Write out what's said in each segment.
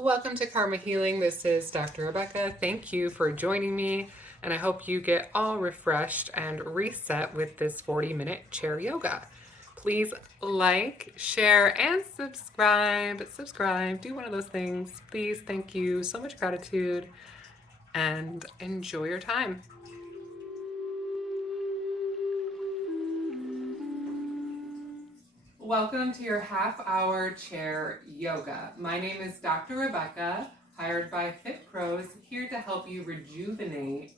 Welcome to Karma Healing. This is Dr. Rebecca. Thank you for joining me, and I hope you get all refreshed and reset with this 40-minute chair yoga. Please like, share, and subscribe. Subscribe, do one of those things. Please, thank you. So much gratitude, and enjoy your time. Welcome to your half-hour chair yoga. My name is Dr. Rebecca, hired by Fit Pros, here to help you rejuvenate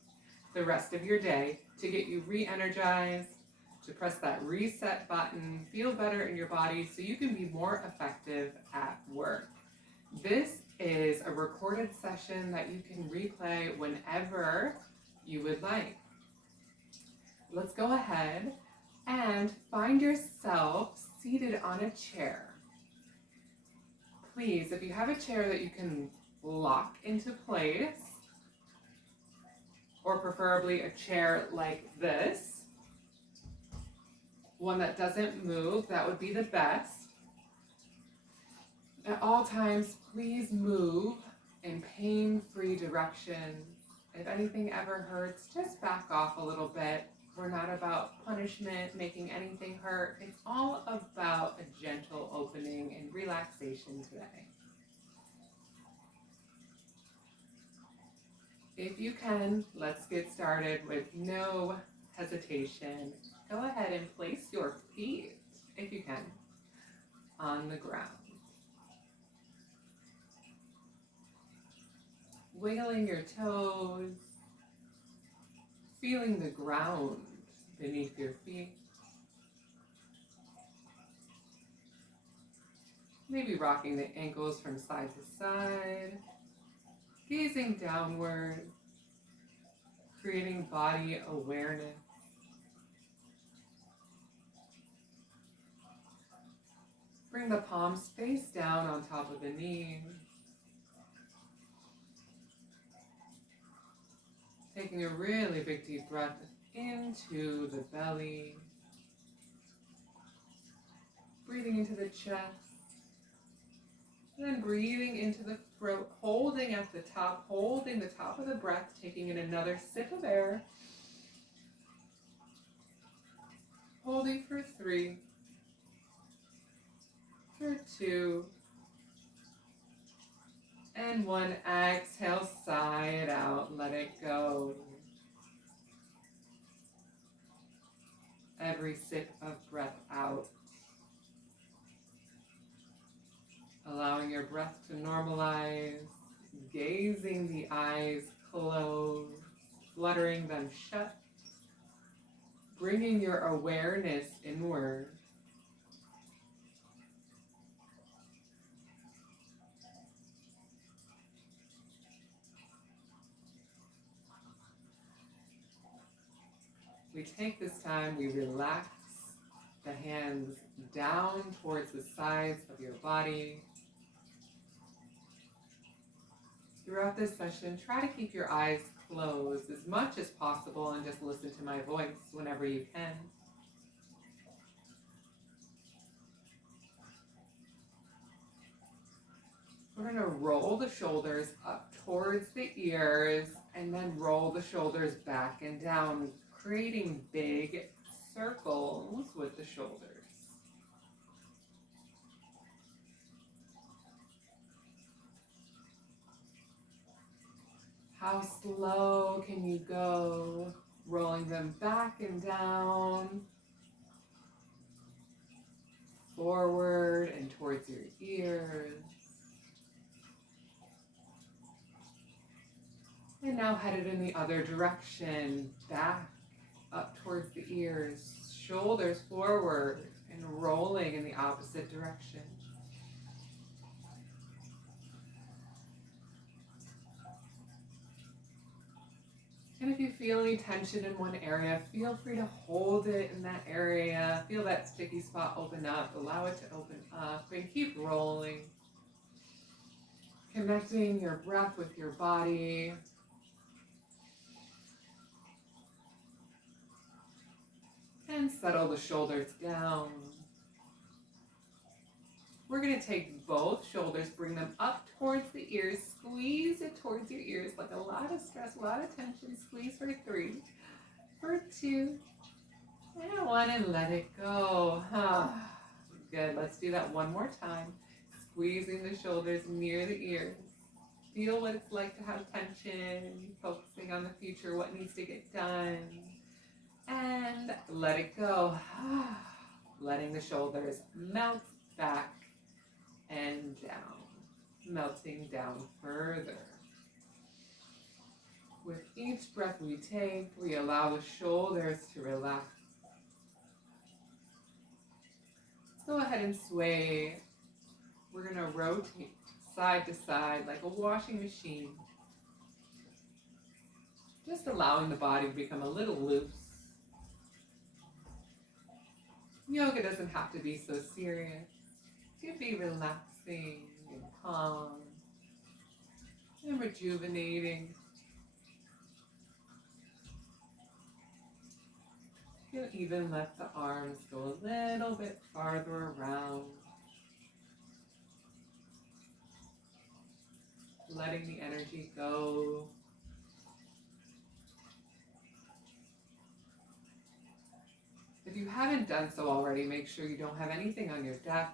the rest of your day, to get you re-energized, to press that reset button, feel better in your body so you can be more effective at work. This is a recorded session that you can replay whenever you would like. Let's go ahead and find yourself seated on a chair. Please, if you have a chair that you can lock into place, or preferably a chair like this, one that doesn't move, that would be the best. At all times, please move in pain-free directions. If anything ever hurts, just back off a little bit. We're not about punishment, making anything hurt. It's all about a gentle opening and relaxation today. If you can, let's get started with no hesitation. Go ahead and place your feet, if you can, on the ground. Wiggling your toes, feeling the ground beneath your feet. Maybe rocking the ankles from side to side, gazing downward, creating body awareness. Bring the palms face down on top of the knees. Taking a really big deep breath into the belly. Breathing into the chest. And then breathing into the throat, holding at the top, holding the top of the breath, taking in another sip of air. Holding for 3, for 2, and 1. Exhale, sigh it out, let it go. Every sip of breath out, allowing your breath to normalize, gazing the eyes closed, fluttering them shut, bringing your awareness inward. We take this time, we relax the hands down towards the sides of your body. Throughout this session, try to keep your eyes closed as much as possible and just listen to my voice whenever you can. We're going to roll the shoulders up towards the ears and then roll the shoulders back and down, creating big circles with the shoulders. How slow can you go? Rolling them back and down, forward and towards your ears. And now headed in the other direction, back up towards the ears, shoulders forward and rolling in the opposite direction. And if you feel any tension in one area, feel free to hold it in that area. Feel that sticky spot open up, allow it to open up, and keep rolling. Connecting your breath with your body. And settle the shoulders down. We're going to take both shoulders, bring them up towards the the ears. Squeeze it towards your ears, like a lot of stress, a lot of tension. Squeeze for 3, for 2, and 1, and let it go. Good. Let's do that one more time. Squeezing the shoulders near the ears. Feel what it's like to have tension, focusing on the future, what needs to get done, and let it go. Letting the shoulders melt back and down, melting down further. With each breath we take, we allow the shoulders to relax. Let's go ahead and sway. We're going to rotate side to side like a washing machine. Just allowing the body to become a little loose. Yoga doesn't have to be so serious. It can be relaxing and calm and rejuvenating. You can even let the arms go a little bit farther around. Letting the energy go. If you haven't done so already, make sure you don't have anything on your desk.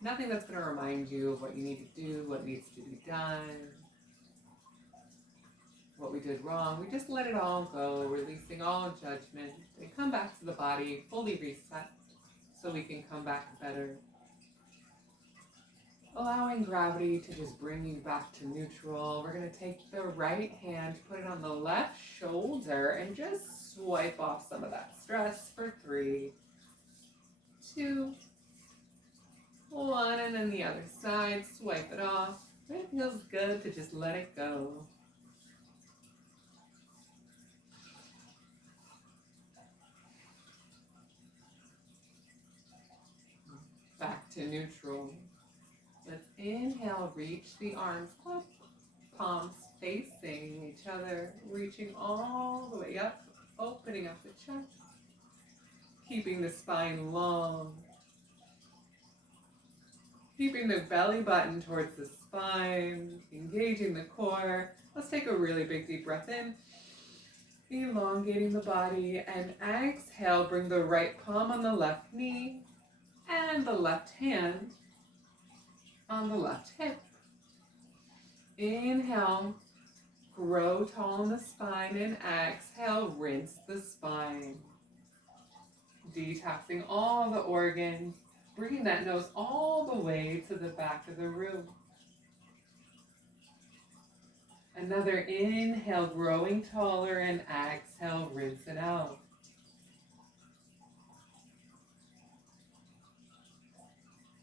Nothing that's going to remind you of what you need to do, what needs to be done, what we did wrong. We just let it all go, releasing all judgment, and come back to the body, fully reset, so we can come back better. Allowing gravity to just bring you back to neutral. We're going to take the right hand, put it on the left shoulder, and just swipe off some of that stress for 3, 2, 1, and then the other side, swipe it off. It feels good to just let it go. Back to neutral. Let's inhale, reach the arms up, palms facing each other, reaching all the way up, opening up the chest, keeping the spine long, keeping the belly button towards the spine, engaging the core. Let's take a really big deep breath in, elongating the body, and exhale, bring the right palm on the left knee and the left hand on the left hip. Inhale, grow tall in the spine, and exhale, rinse the spine. Detoxing all the organs, bringing that nose all the way to the back of the room. Another inhale, growing taller, and exhale, rinse it out.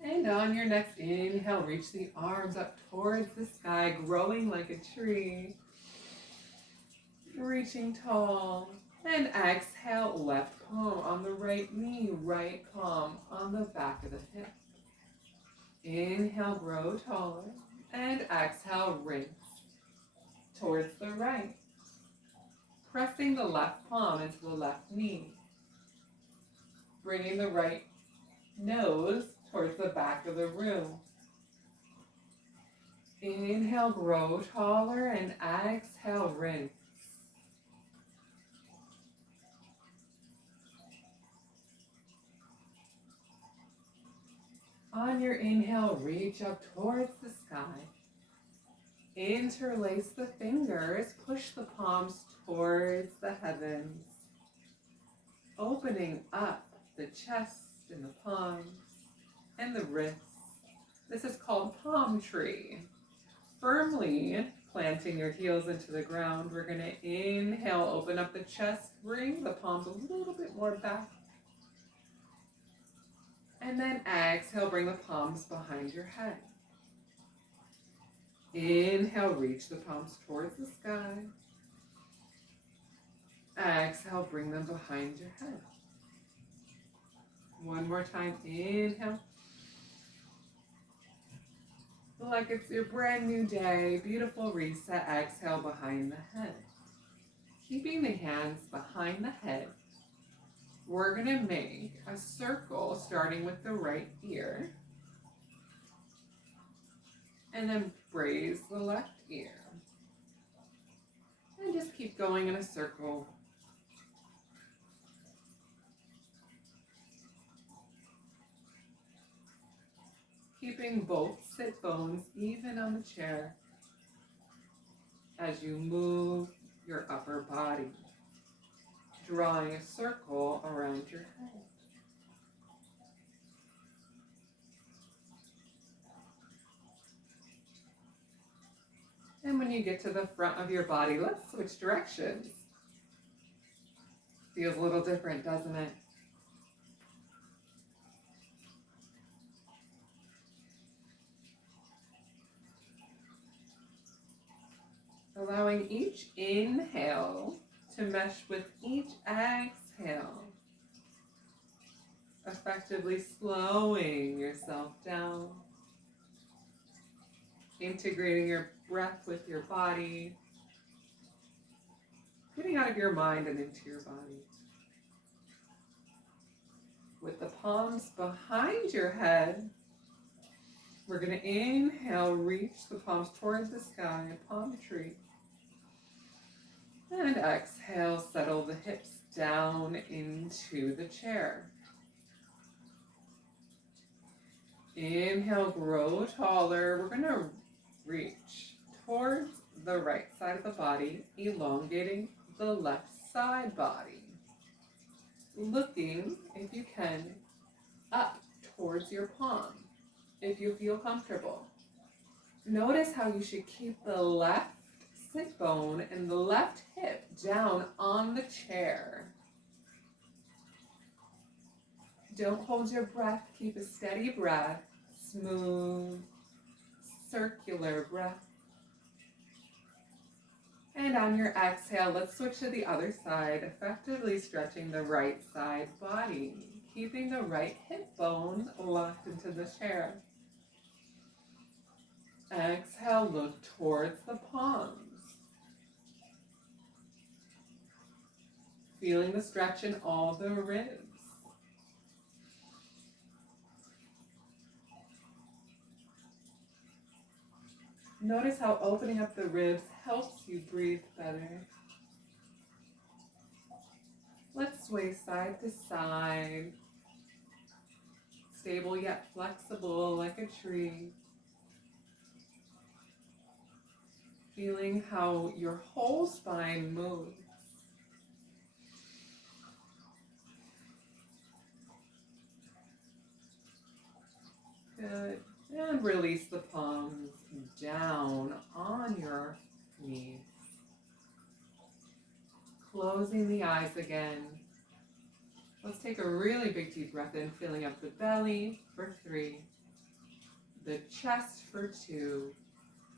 And on your next inhale, reach the arms up towards the sky, growing like a tree. Reaching tall. And exhale, left palm on the right knee, right palm on the back of the hip. Inhale, grow taller. And exhale, rinse towards the right. Pressing the left palm into the left knee. Bringing the right nose towards the back of the room. Inhale, grow taller, and exhale, rinse. On your inhale, reach up towards the sky. Interlace the fingers, push the palms towards the heavens. Opening up the chest and the palms and the wrists. This is called palm tree. Firmly planting your heels into the ground. We're going to inhale, open up the chest, bring the palms a little bit more back. And then exhale, bring the palms behind your head. Inhale, reach the palms towards the sky. Exhale, bring them behind your head. One more time, inhale. Like it's your brand new day, beautiful reset, exhale behind the head. Keeping the hands behind the head, we're going to make a circle starting with the right ear. And then raise the left ear. And just keep going in a circle. Keeping both sit bones even on the chair as you move your upper body, drawing a circle around your head. And when you get to the front of your body, let's switch directions. Feels a little different, doesn't it? Allowing each inhale to mesh with each exhale. Effectively slowing yourself down. Integrating your breath with your body. Getting out of your mind and into your body. With the palms behind your head, we're going to inhale, reach the palms towards the sky, palm tree. And exhale, settle the hips down into the chair. Inhale, grow taller. We're going to reach towards the right side of the body, elongating the left side body. Looking, if you can, up towards your palm, if you feel comfortable. Notice how you should keep the left sit bone and the left hip down on the chair. Don't hold your breath. Keep a steady breath, smooth, circular breath. And on your exhale, let's switch to the other side, effectively stretching the right side body, keeping the right hip bone locked into the chair. Exhale, look towards the palms. Feeling the stretch in all the ribs. Notice how opening up the ribs helps you breathe better. Let's sway side to side. Stable yet flexible like a tree. Feeling how your whole spine moves. Good. And release the palms down on your knees. Closing the eyes again. Let's take a really big deep breath in, filling up the belly for 3, the chest for 2,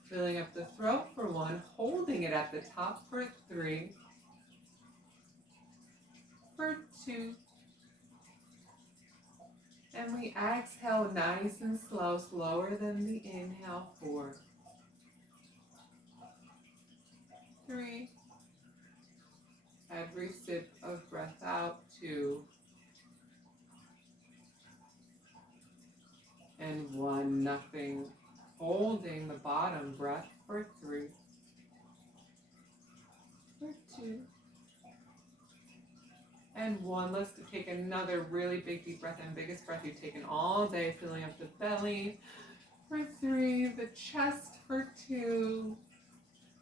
filling up the throat for 1, holding it at the top for 3, for 2, and we exhale nice and slow, slower than the inhale, 4, 3, every sip of breath out, 2, and 1, nothing. Holding the bottom breath for 3, for 2, and 1. Let's take another really big deep breath in, biggest breath you've taken all day, filling up the belly for 3, the chest for 2,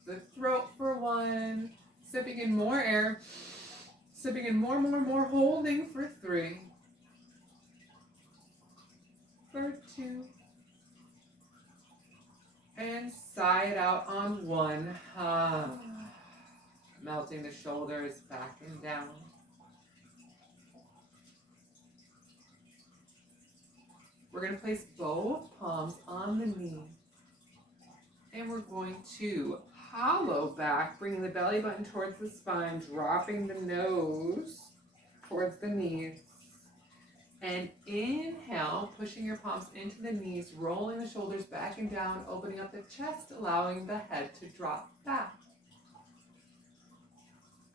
the throat for 1, sipping in more air, sipping in more, holding for 3, for 2, and sigh it out on 1. Melting the shoulders back and down. We're going to place both palms on the knee. And we're going to hollow back, bringing the belly button towards the spine, dropping the nose towards the knees. And inhale, pushing your palms into the knees, rolling the shoulders back and down, opening up the chest, allowing the head to drop back.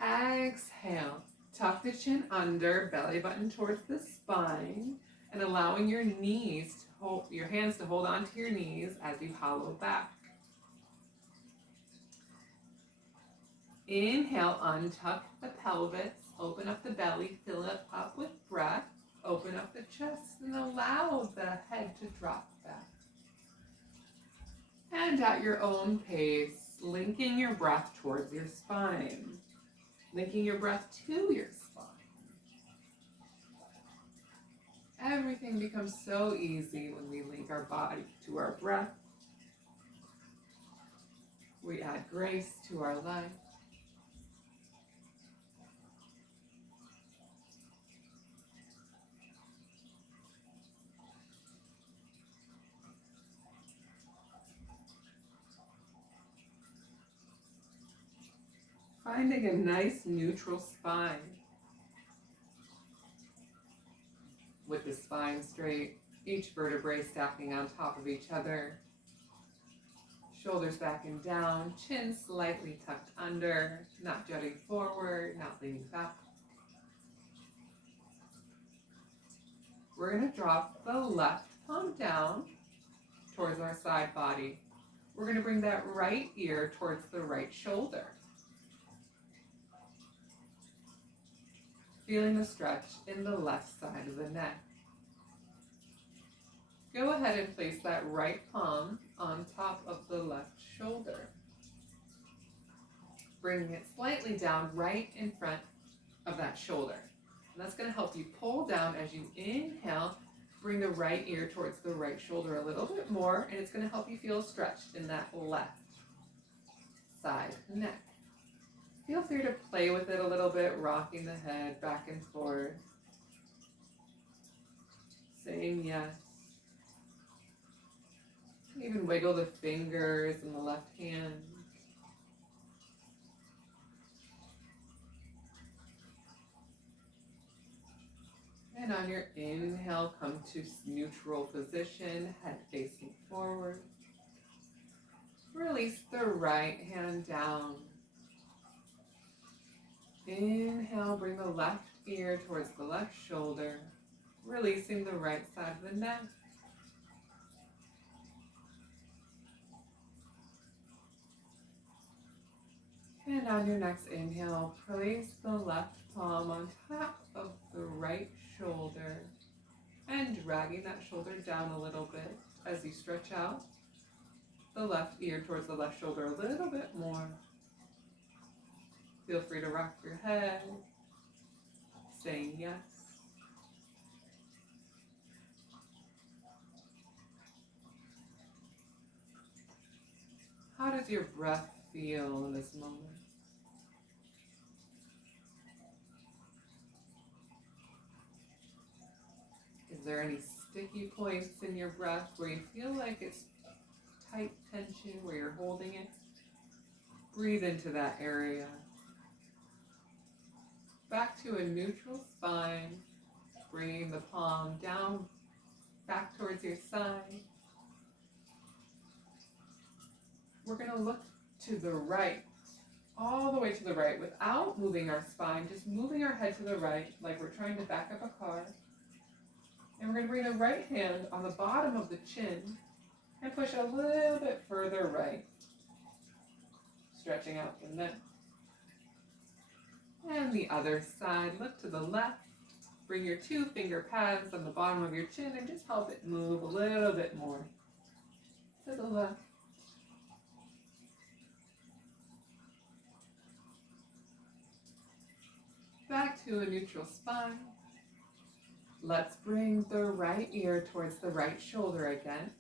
Exhale, tuck the chin under, belly button towards the spine, and allowing your knees to hold your hands to hold onto your knees as you hollow back. Inhale, untuck the pelvis, open up the belly, fill it up with breath, open up the chest, and allow the head to drop back. And at your own pace, linking your breath towards your spine, linking your breath to your spine. Everything becomes so easy when we link our body to our breath. We add grace to our life. Finding a nice neutral spine. With the spine straight, each vertebrae stacking on top of each other. Shoulders back and down, chin slightly tucked under, not jutting forward, not leaning back. We're going to drop the left palm down towards our side body. We're going to bring that right ear towards the right shoulder. Feeling the stretch in the left side of the neck. Go ahead and place that right palm on top of the left shoulder. Bringing it slightly down right in front of that shoulder. And that's going to help you pull down as you inhale. Bring the right ear towards the right shoulder a little bit more, and it's going to help you feel stretched in that left side neck. Feel free to play with it a little bit, rocking the head back and forth. Saying yes. Even wiggle the fingers in the left hand. And on your inhale, come to neutral position, head facing forward. Release the right hand down. Inhale, bring the left ear towards the left shoulder, releasing the right side of the neck. And on your next inhale, place the left palm on top of the right shoulder and dragging that shoulder down a little bit as you stretch out the left ear towards the left shoulder a little bit more. Feel free to rock your head, saying yes. How does your breath feel in this moment? Is there any sticky points in your breath where you feel like it's tight tension, where you're holding it? Breathe into that area. Back to a neutral spine, bringing the palm down, back towards your side. We're going to look to the right, all the way to the right, without moving our spine, just moving our head to the right, like we're trying to back up a car. And we're going to bring the right hand on the bottom of the chin and push a little bit further right, stretching out the neck. And the other side, look to the left. Bring your 2 finger pads on the bottom of your chin and just help it move a little bit more to the left. Back to a neutral spine. Let's bring the right ear towards the right shoulder again.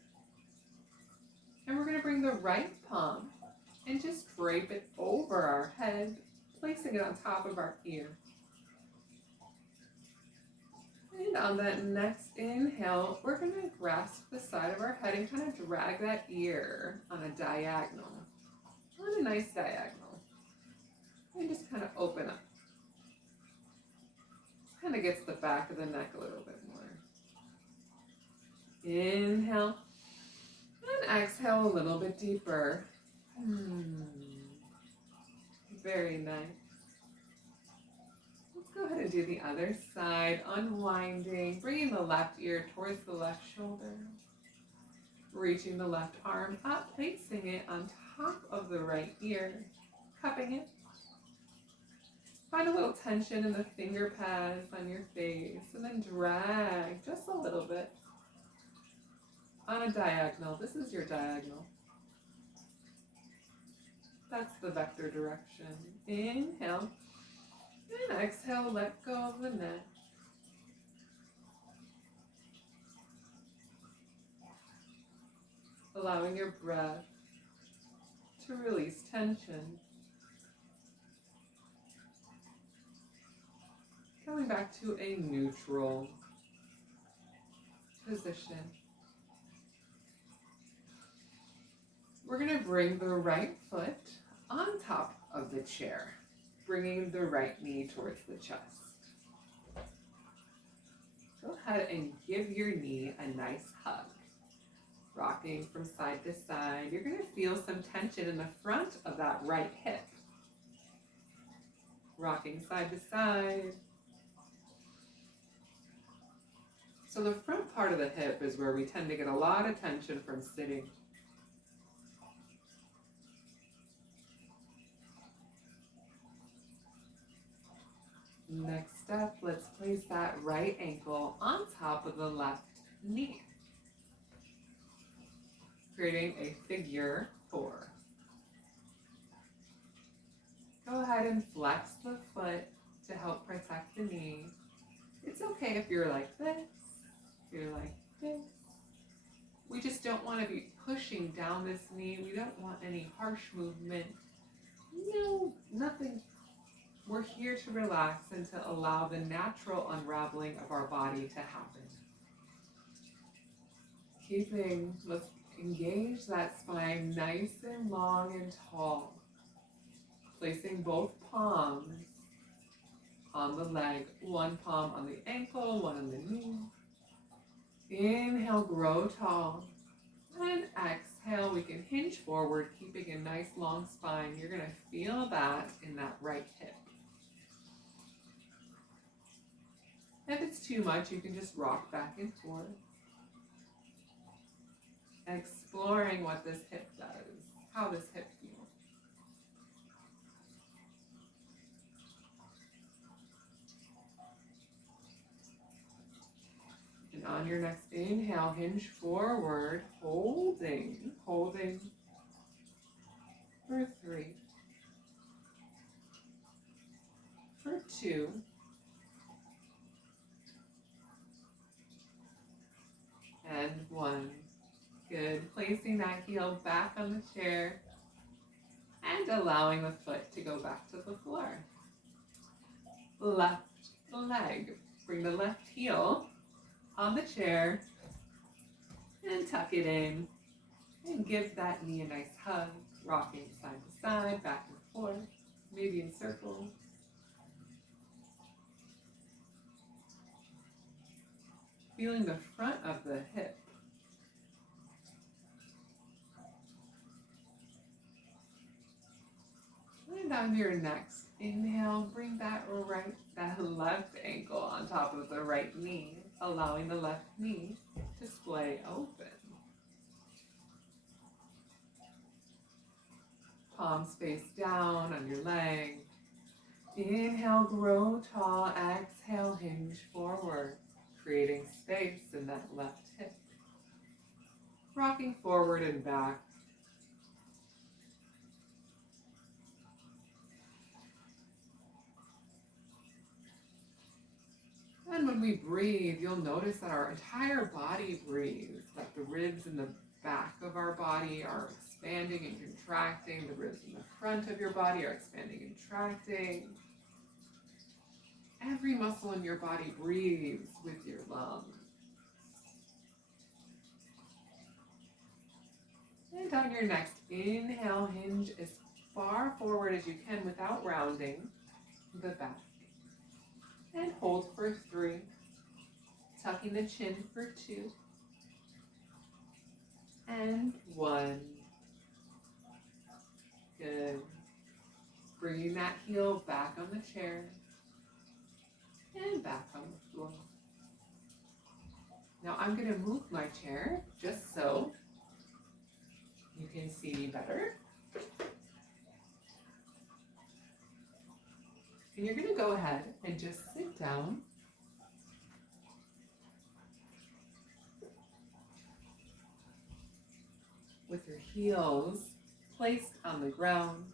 And we're going to bring the right palm and just drape it over our head, placing it on top of our ear. And on that next inhale, we're going to grasp the side of our head and kind of drag that ear on a diagonal, on a nice diagonal. And just kind of open up. Kind of gets the back of the neck a little bit more. Inhale. And exhale a little bit deeper. Very nice. Let's go ahead and do the other side. Unwinding, bringing the left ear towards the left shoulder. Reaching the left arm up, placing it on top of the right ear, cupping it. Find a little tension in the finger pads on your face, and then drag just a little bit on a diagonal. This is your diagonal. That's the vector direction. Inhale, and exhale, let go of the neck. Allowing your breath to release tension. Coming back to a neutral position. We're going to bring the right foot on top of the chair, bringing the right knee towards the chest. Go ahead and give your knee a nice hug. Rocking from side to side. You're going to feel some tension in the front of that right hip. Rocking side to side. So the front part of the hip is where we tend to get a lot of tension from sitting. Next step, let's place that right ankle on top of the left knee, creating a figure 4. Go ahead and flex the foot to help protect the knee. It's okay if you're like this, if you're like this. We just don't want to be pushing down this knee. We don't want any harsh movement. No, nothing. We're here to relax and to allow the natural unraveling of our body to happen. Let's engage that spine nice and long and tall. Placing both palms on the leg, one palm on the ankle, one on the knee. Inhale, grow tall. And exhale, we can hinge forward, keeping a nice long spine. You're going to feel that in that right hip. If it's too much, you can just rock back and forth. Exploring what this hip does, how this hip feels. And on your next inhale, hinge forward, holding for 3, for 2, and 1. Good. Placing that heel back on the chair and allowing the foot to go back to the floor. Left leg. Bring the left heel on the chair and tuck it in and give that knee a nice hug, rocking side to side, back and forth, maybe in circles. Feeling the front of the hip. And on your next inhale, bring that left ankle on top of the right knee, allowing the left knee to splay open. Palms face down on your leg. Inhale, grow tall. Exhale, hinge forward, creating space in that left hip. Rocking forward and back. And when we breathe, you'll notice that our entire body breathes, that the ribs in the back of our body are expanding and contracting, the ribs in the front of your body are expanding and contracting. Every muscle in your body breathes with your lungs. And on your next inhale, hinge as far forward as you can without rounding the back. And hold for 3, tucking the chin for 2, and 1. Good. Bringing that heel back on the chair and back on the floor. Now I'm going to move my chair just so you can see me better. And you're gonna go ahead and just sit down. With your heels placed on the ground.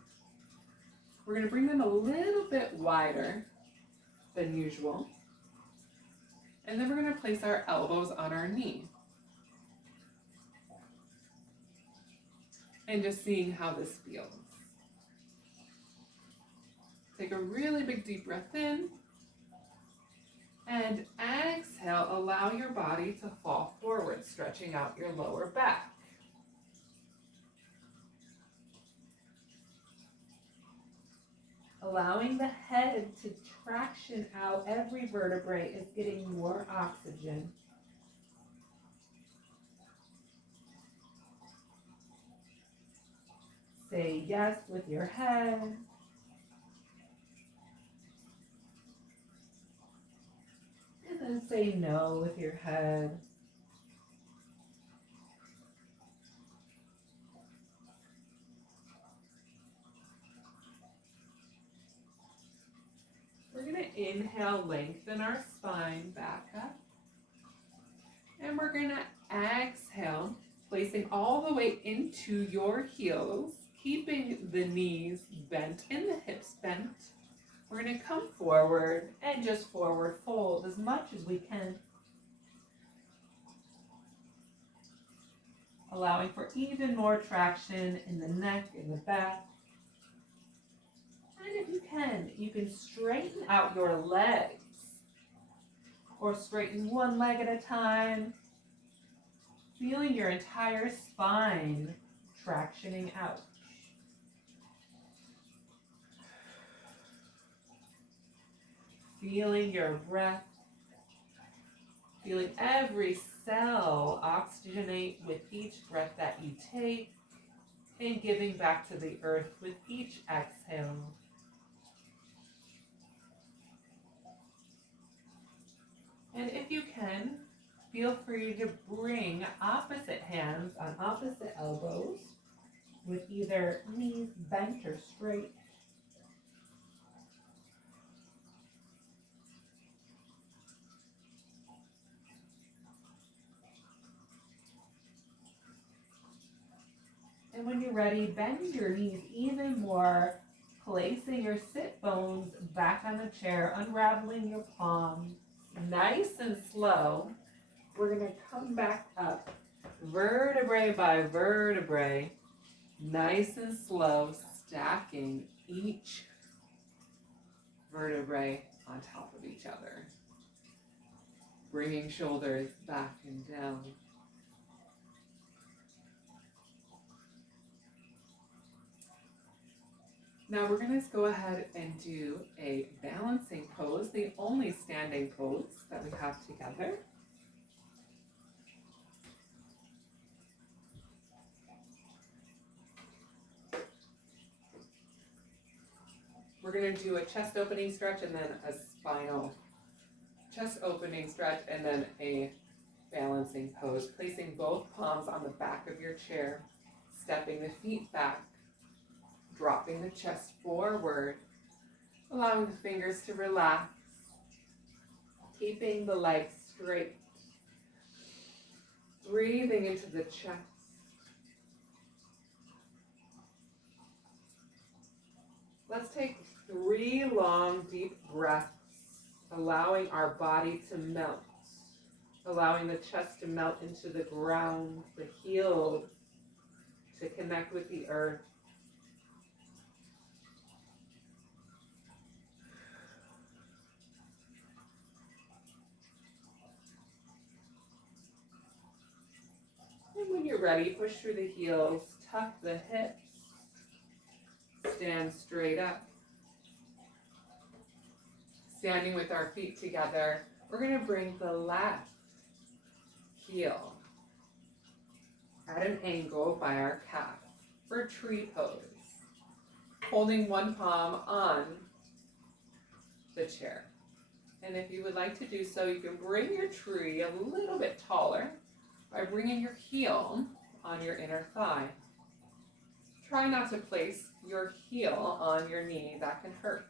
We're gonna bring them a little bit wider than usual. And then we're gonna place our elbows on our knee. And just seeing how this feels. Take a really big deep breath in. And exhale, allow your body to fall forward, stretching out your lower back. Allowing the head to traction out, every vertebrae is getting more oxygen. Say yes with your head. And then say no with your head. We're going to inhale, lengthen our spine back up. And we're going to exhale, placing all the way into your heels, keeping the knees bent and the hips bent. We're going to come forward and just forward fold as much as we can. Allowing for even more traction in the neck, in the back. And if you can straighten out your legs or straighten one leg at a time, feeling your entire spine tractioning out. Feeling your breath, feeling every cell oxygenate with each breath that you take and giving back to the earth with each exhale. And if you can, feel free to bring opposite hands on opposite elbows with either knees bent or straight. And when you're ready, bend your knees even more, placing your sit bones back on the chair, unraveling your palms. Nice and slow, we're going to come back up, vertebrae by vertebrae, nice and slow, stacking each vertebrae on top of each other. Bringing shoulders back and down. Now we're going to go ahead and do a balancing pose, the only standing pose that we have together. We're going to do a chest opening stretch and then a spinal chest opening stretch and then a balancing pose, placing both palms on the back of your chair, stepping the feet back, dropping the chest forward, allowing the fingers to relax, keeping the legs straight, breathing into the chest. Let's take 3 long, deep breaths, allowing our body to melt, allowing the chest to melt into the ground, the heels to connect with the earth. And when you're ready, push through the heels, tuck the hips, stand straight up. Standing with our feet together, we're going to bring the left heel at an angle by our calf for tree pose. Holding one palm on the chair. And if you would like to do so, you can bring your tree a little bit taller by bringing your heel on your inner thigh. try not to place your heel on your knee. That can hurt.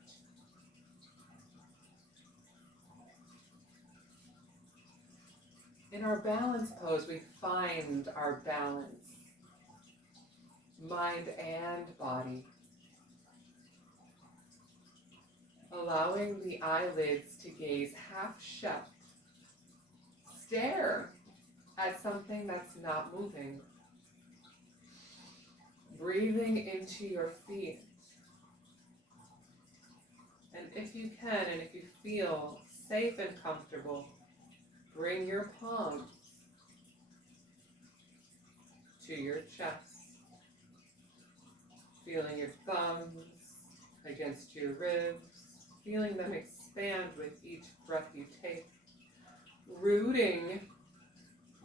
In our balance pose, we find our balance, mind and body. Allowing the eyelids to gaze half shut. Stare at something that's not moving. Breathing into your feet. And if you can, and if you feel safe and comfortable, bring your palms to your chest. Feeling your thumbs against your ribs. Feeling them expand with each breath you take. Rooting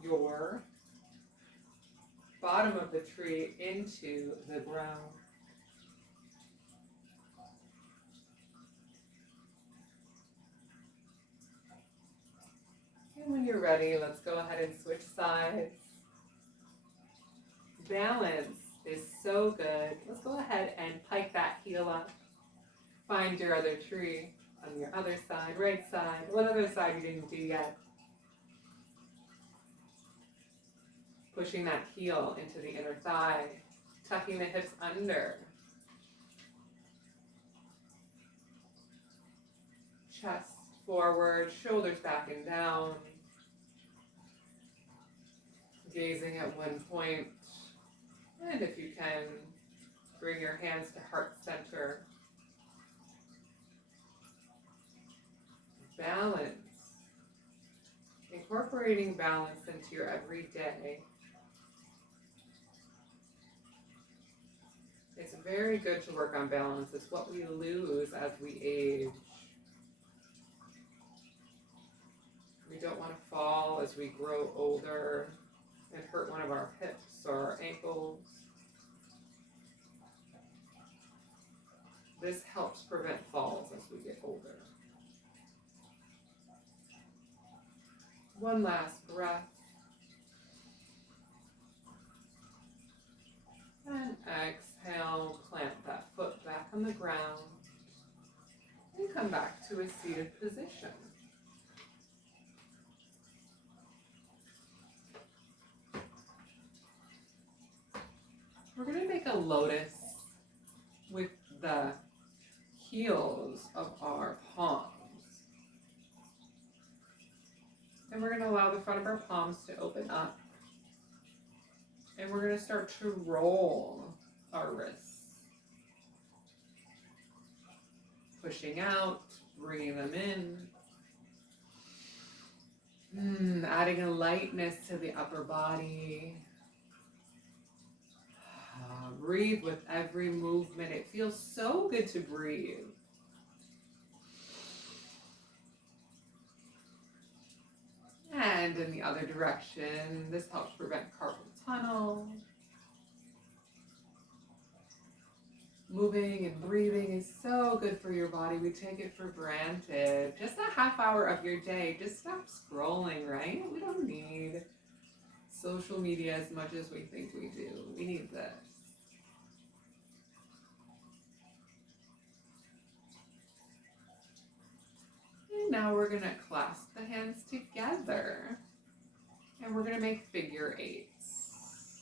your bottom of the tree into the ground. And when you're ready, let's go ahead and switch sides. Balance is so good. Let's go ahead and pike that heel up. Find your other tree on your other side, right side, what other side you didn't do yet. Pushing that heel into the inner thigh, tucking the hips under. Chest forward, shoulders back and down. Gazing at one point. And if you can, bring your hands to heart center. Balance. Incorporating balance into your everyday. It's very good to work on balance. It's what we lose as we age. We don't want to fall as we grow older and hurt one of our hips or our ankles. This helps prevent falls as we get older. One last breath. And exhale, plant that foot back on the ground. And come back to a seated position. We're going to make a lotus with the heels of our palms. And we're going to allow the front of our palms to open up. And we're going to start to roll our wrists. Pushing out, bringing them in. Adding a lightness to the upper body. Breathe with every movement. It feels so good to breathe. And in the other direction, this helps prevent carpal tunnel. Moving and breathing is so good for your body. We take it for granted. Just a half hour of your day. Just stop scrolling, right? We don't need social media as much as we think we do. We need this. And now we're going to clasp the hands together. And we're going to make figure eights.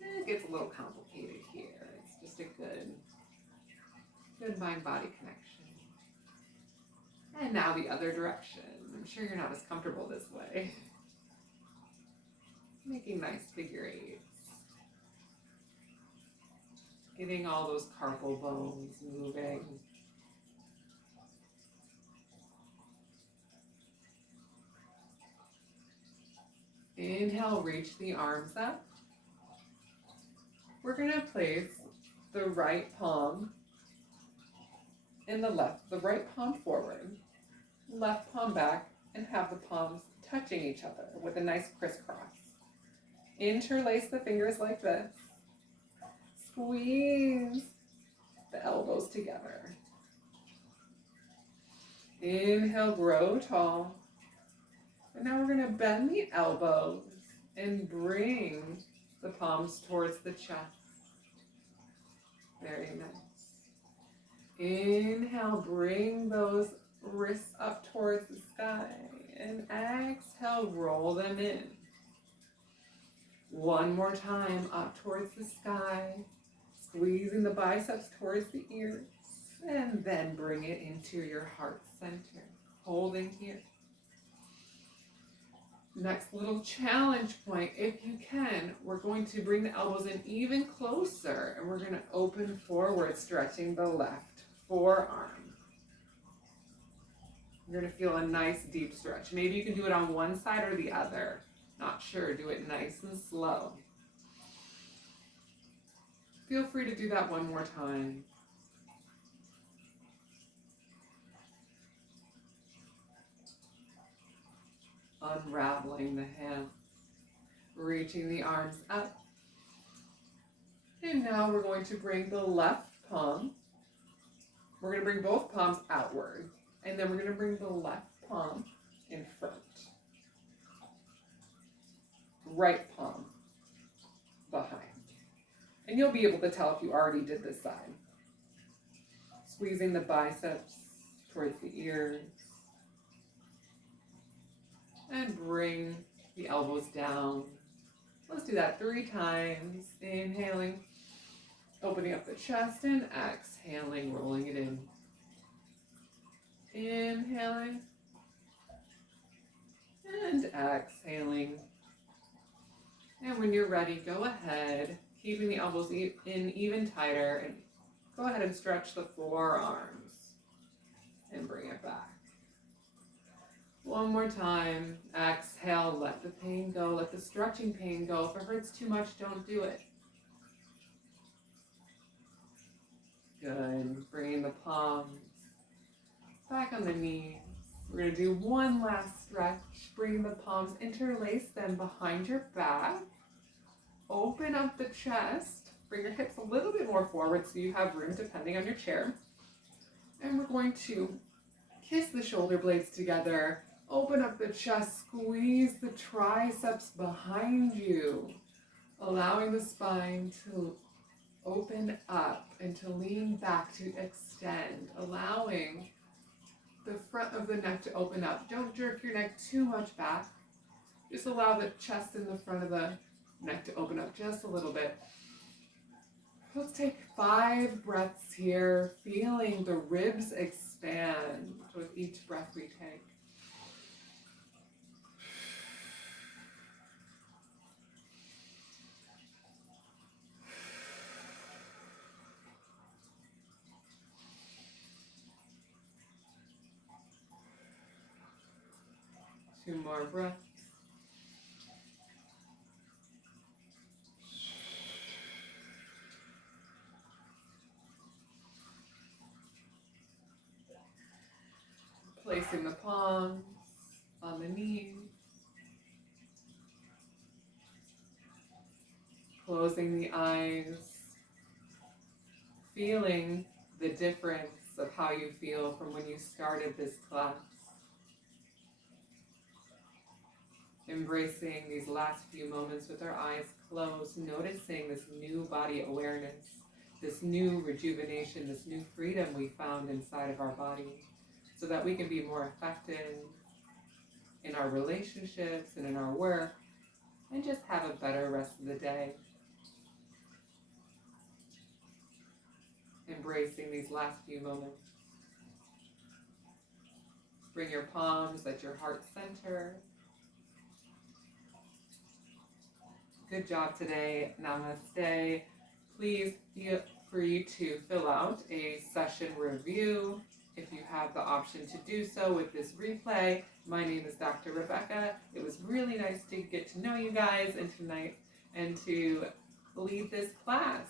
It gets a little complicated here. It's just a good mind-body connection. And now the other direction. I'm sure you're not as comfortable this way. Making nice figure eights. Getting all those carpal bones moving. Inhale, reach the arms up. We're going to place the right palm in the right palm forward, left palm back, and have the palms touching each other with a nice crisscross. Interlace the fingers like this. Squeeze the elbows together. Inhale, grow tall. And now we're going to bend the elbows and bring the palms towards the chest. Very nice. Inhale, bring those wrists up towards the sky. And exhale, roll them in. One more time, up towards the sky. Squeezing the biceps towards the ears. And then bring it into your heart center. Holding here. Next little challenge point, if you can, we're going to bring the elbows in even closer, and we're going to open forward, stretching the left forearm. You're going to feel a nice deep stretch. Maybe you can do it on one side or the other. Not sure, do it nice and slow. Feel free to do that one more time. Unraveling the hands, reaching the arms up. And now we're going to bring the left palm. We're going to bring both palms outward. And then we're going to bring the left palm in front. Right palm behind. And you'll be able to tell if you already did this side. Squeezing the biceps towards the ears. And bring the elbows down. Let's do that 3 times. Inhaling, opening up the chest, and exhaling, rolling it in. Inhaling, and exhaling. And when you're ready, go ahead, keeping the elbows in even tighter, and go ahead and stretch the forearms, and bring it back. One more time. Exhale, let the pain go, let the stretching pain go. If it hurts too much, don't do it. Good. Bringing the palms back on the knees. We're going to do one last stretch. Bring the palms, interlace them behind your back. Open up the chest. Bring your hips a little bit more forward so you have room depending on your chair. And we're going to kiss the shoulder blades together. Open up the chest, squeeze the triceps behind you, allowing the spine to open up and to lean back, to extend, allowing the front of the neck to open up. Don't jerk your neck too much back. Just allow the chest and the front of the neck to open up just a little bit. Let's take 5 breaths here, feeling the ribs expand with each breath we take. Two more breaths. Placing the palms on the knees. Closing the eyes. Feeling the difference of how you feel from when you started this class. Embracing these last few moments with our eyes closed, noticing this new body awareness, this new rejuvenation, this new freedom we found inside of our body, so that we can be more effective in our relationships and in our work, and just have a better rest of the day. Embracing these last few moments. Bring your palms at your heart center. Good job today. Namaste. Please feel free to fill out a session review if you have the option to do so with this replay. My name is Dr. Rebecca. It was really nice to get to know you guys and to lead this class.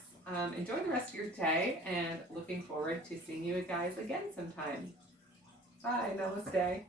Enjoy the rest of your day, and looking forward to seeing you guys again sometime. Bye. Namaste.